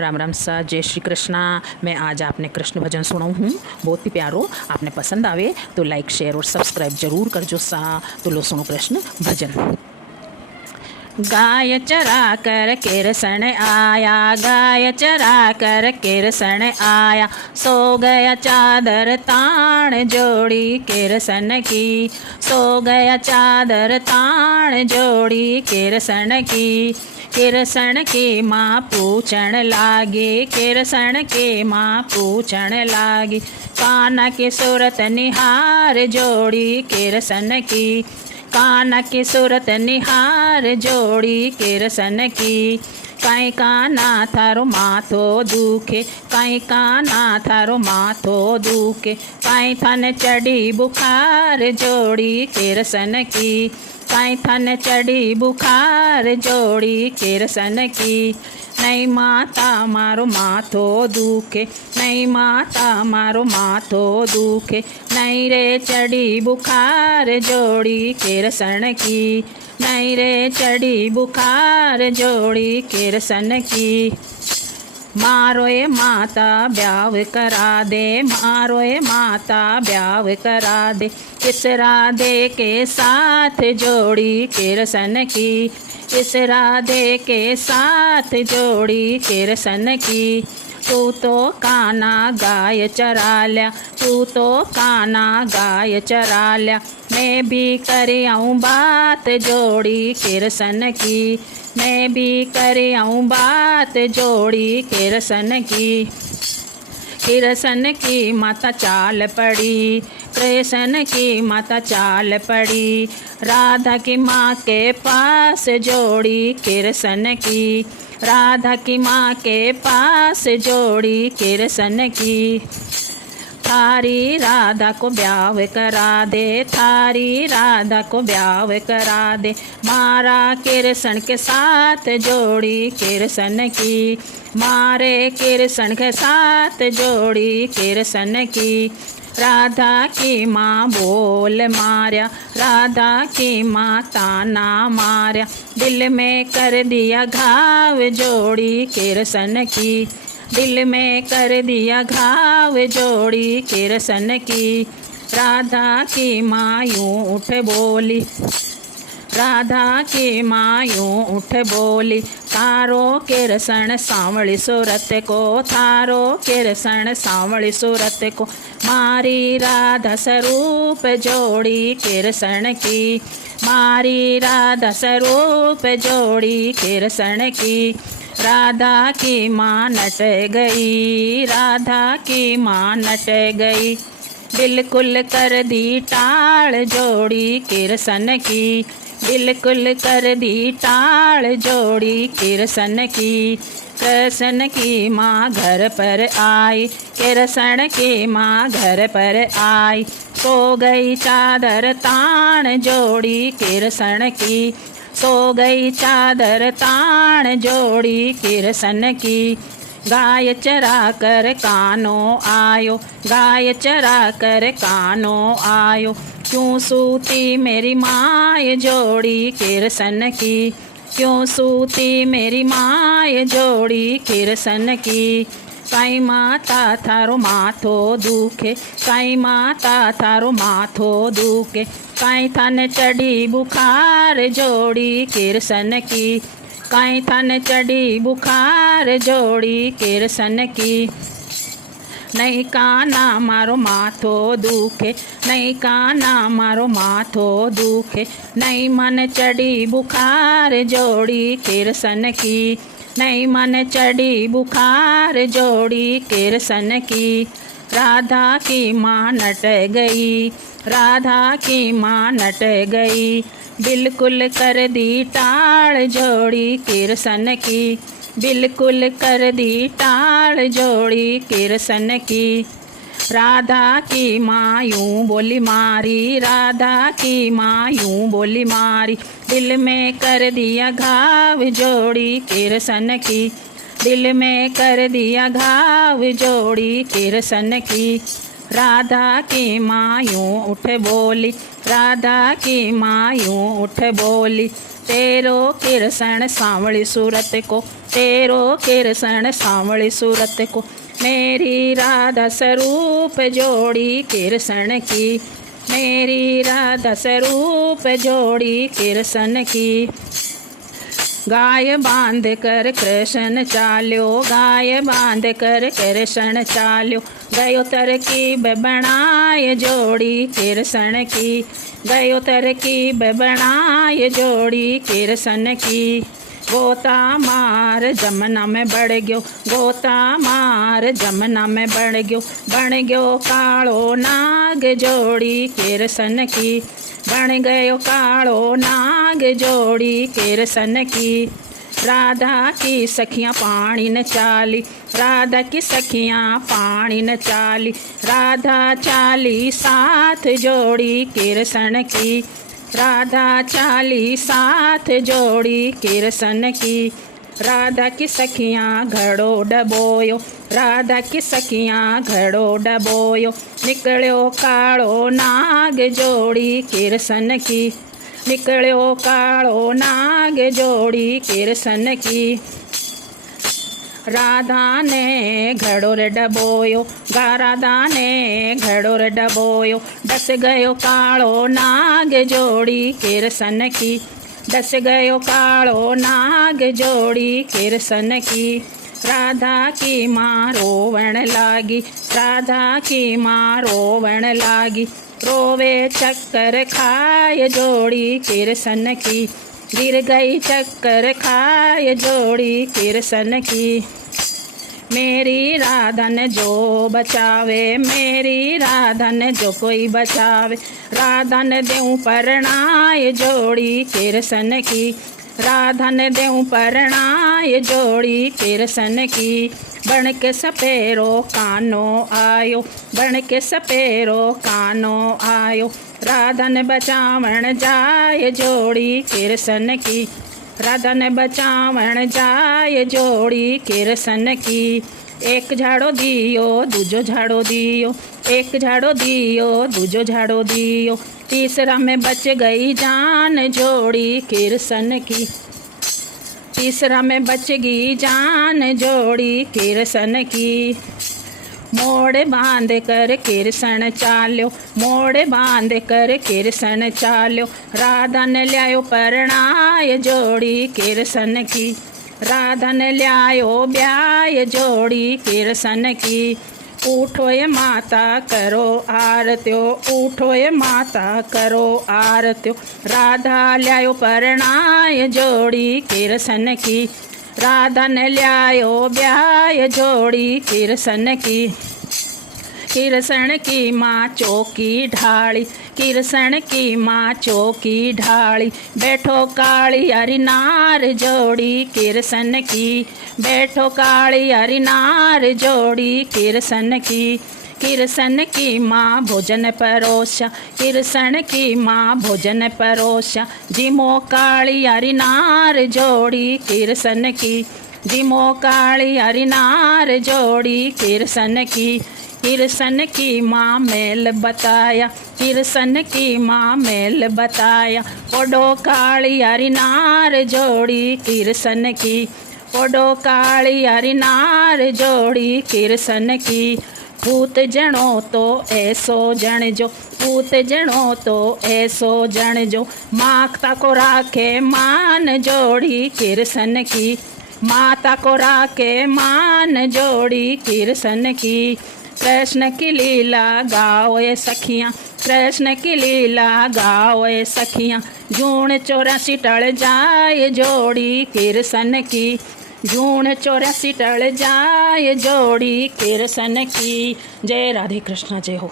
राम राम सा, जय श्री कृष्णा। मैं आज आपने कृष्ण भजन सुनाऊँ हूँ, बहुत ही प्यारो। आपने पसंद आवे तो लाइक शेयर और सब्सक्राइब जरूर करजो सा। तो लो सुनो कृष्ण भजन। गाय चरा कर किरसन आया, गाय चरा कर किरसन आया, सो गया चादर ताण जोड़ी किरसन की, सो गया चादर ताण जोड़ी किरसन की। किरसन की माँ पूछण लागी, किरसन की माँ पूछण लागी, कान्हा की सूरत निहार जोड़ी किरसन की, कान्हा की सूरत निहार जोड़ी किरसन की। काई कान्हा थारो माथो दुखे, काई कान्हा थारो माथो दुखे, काई थन चढ़ी बुखार जोड़ी किरसन की, काई थन चढ़ी बुखार जोड़ी किरसन की। नहीं माता मारो माथो दुखे, नहीं माता मारो माथो दुखे, नहीं रे चढ़ी बुखार जोड़ी किरसन की, नहीं रे चढ़ी बुखार जोड़ी किरसन की। मारो ए माता ब्याह करा दे, मारो ए माता ब्याह करा दे, इस राधे के साथ जोड़ी किरसन की, इस राधे के साथ जोड़ी किरसन की। तू तो कान्हा गाय चरा लिया, तू तो कान्हा गाय चरा लिया, मैं भी कर आऊँ बात जोड़ी किरसन की, मैं भी कर आऊँ बात जोड़ी किरसन की। किरसन की माता चाल पड़ी, कृष्ण की माता चाल पड़ी, राधा की माँ के पास जोड़ी किरसन की, राधा की माँ के पास जोड़ी किरसन की। थारी राधा को ब्याह करा दे, थारी राधा को ब्याह करा दे, मारा किरसन के साथ जोड़ी किरसन की, मारे किरसन के साथ जोड़ी किरसन की। राधा की माँ बोल मार्या, राधा की माँ ताना मार्या, दिल में कर दिया घाव जोड़ी किरसन की, दिल में कर दिया घाव जोड़ी किरसन की। राधा की माँ यूँ उठ बोली, राधा की माँ यूँ उठ बोली, थारो किरसन सांवली सूरत को, थारो किरसन सांवली सूरत को, मारी राधा स्वरूप जोड़ी किरसन की, मारी राधा स्वरूप जोड़ी किरसन की। राधा की माँ नट गई, राधा की माँ नट गई, बिल्कुल कर दी टाल जोड़ी किरसन की, बिल्कुल कर दी टाल जोड़ी किरसन की। कृष्ण की माँ घर पर आई, किरसन की माँ घर पर आई, सो गई चादर तान जोड़ी किरसन की, सो गई चादर तान जोड़ी किरसन की। गाय चरा कर कानो आयो, गाय चरा कर कानो आयो, क्यों सूती मेरी माय जोड़ी किरसन की, क्यों सूती मेरी माय जोड़ी किरसन की। काई माता थारो माथो दुखे, काई माता थारो माथो दुखे, काई थन चढ़ी बुखार जोड़ी किरसन की, काई थन चढ़ी बुखार जोड़ी किरसन की। नहीं कान्हा मारो माथो दुखे, नहीं कान्हा मारो माथो दुखे, नहीं मन चढ़ी बुखार जोड़ी किरसन की, नहीं मन चढ़ी बुखार जोड़ी किरसन की। राधा की माँ नट गई, राधा की माँ नट गई, बिल्कुल कर दी टाल जोड़ी किरसन की, बिल्कुल कर दी टाल जोड़ी किरसन की। राधा की माँ यूँ बोली मारी, राधा की माँ यूँ बोली मारी, दिल में कर दिया घाव जोड़ी किरसन की, दिल में कर दिया घाव जोड़ी किरसन की। राधा की माँ यूँ उठ बोली, राधा की माँ यूँ उठ बोली, तेरो किरसन सांवली सूरत को, तेरो किरसन सांवली सूरत को, मेरी राधा स्वरूप जोड़ी किरसन की, मेरी राधा स्वरूप जोड़ी किरसन की। गाय बांध कर कृष्ण चाल्यो, गाय बांध कर कृष्ण चाल्यो, गयो तरकीब बनाए जोड़ी किरसन की, गयो तरकीब बनाए जोड़ी किरसन की। गोता मार जमुना में बढ़ गयो, गोता मार जमुना में बढ़ गयो, बन गयो कालो नाग जोड़ी किरसन की, बन गयो कालो नाग जोड़ी किरसन की। राधा की सखियाँ पानी न चाली, राधा की सखियाँ पानी न चाली, राधा चाली साथ जोड़ी किरसन की, राधा चाली साथ जोड़ी किरसन की। राधा की सखियाँ घड़ो डबोयो, राधा की सखियाँ घड़ो डबोयो, निकल्यो कालो नाग जोड़ी किरसन की, निकल्यो कालो नाग जोड़ी किरसन की। राधा ने घड़ो रे डबोयो, राधा ने घड़ो रे डबोयो, डस गयो कालो नाग जोड़ी किरसन की, डस गयो कालो नाग जोड़ी किरसन की। राधा की माँ रोवण लागी, राधा की माँ रोवण लागी, रोवे चक्कर खाए जोड़ी किरसन की, गिर गई चक्कर खाए जोड़ी किरसन की। मेरी राधन जो बचावे, मेरी राधन जो कोई बचावे, राधन देऊँ परणाए जोड़ी किरसन की, राधन देऊँ परणाए जोड़ी किरसन की। बन के सपेरो कानो आयो, बन के सपेरो कानो आयो, राधन बचावण जाए जोड़ी किरसन की, राधन बचावण जाए जोड़ी किरसन की। एक झाड़ो दियो दूजो झाड़ो दियो, एक झाड़ो दियो दूजो झाड़ो दियो, तीसरा में बच गई जान जोड़ी किरसन की, तीसरा में बच गई जान जोड़ी किरसन की। मोड़ बांध कर किरसन चाल्यो, मोड़ बांध कर किरसन चाल्यो, राधन ल्यायो परणाए जोड़ी किरसन की, राधन ल्यायो ब्याय जोड़ी किरसन की। उठो ये माता करो आरत्यो, उठो ये माता करो आरत्यो, राधा ल्यायो परणाए जोड़ी किरसन की, राधन ल्यायो ब्याय जोड़ी किरसन की। किरसन की माँ चौकी ढाली, किरसन की माँ चौकी ढाली, बैठो काली हरी नार जोड़ी किरसन की, बैठो काली हरी नार जोड़ी किरसन की। किरसन की माँ भोजन परोसा, किरसन की माँ भोजन परोसा, जिमो काली हरी नार जोड़ी किरसन की, जिमो काली हरी नार जोड़ी किरसन की। किरसन की माँ मेल बताया, किरसन की माँ मेल बताया, ओडो काली हरी नार जोड़ी किरसन की, ओडो काली हरी नार जोड़ी किरसन की। पूत जणो तो ऐसो जण जो, पूत जणो तो ऐसो जण जो, माता को राखे मान जोड़ी किरसन की, माता को राखे मान जोड़ी किरसन की। कृष्ण की लीला गाओ ये सखियाँ, कृष्ण की लीला गाओ ये सखियाँ, जून 84 टल जाए जोड़ी किरसन की, जून 84 टल जाए जोड़ी किरसन की। जय राधे कृष्ण, जय हो।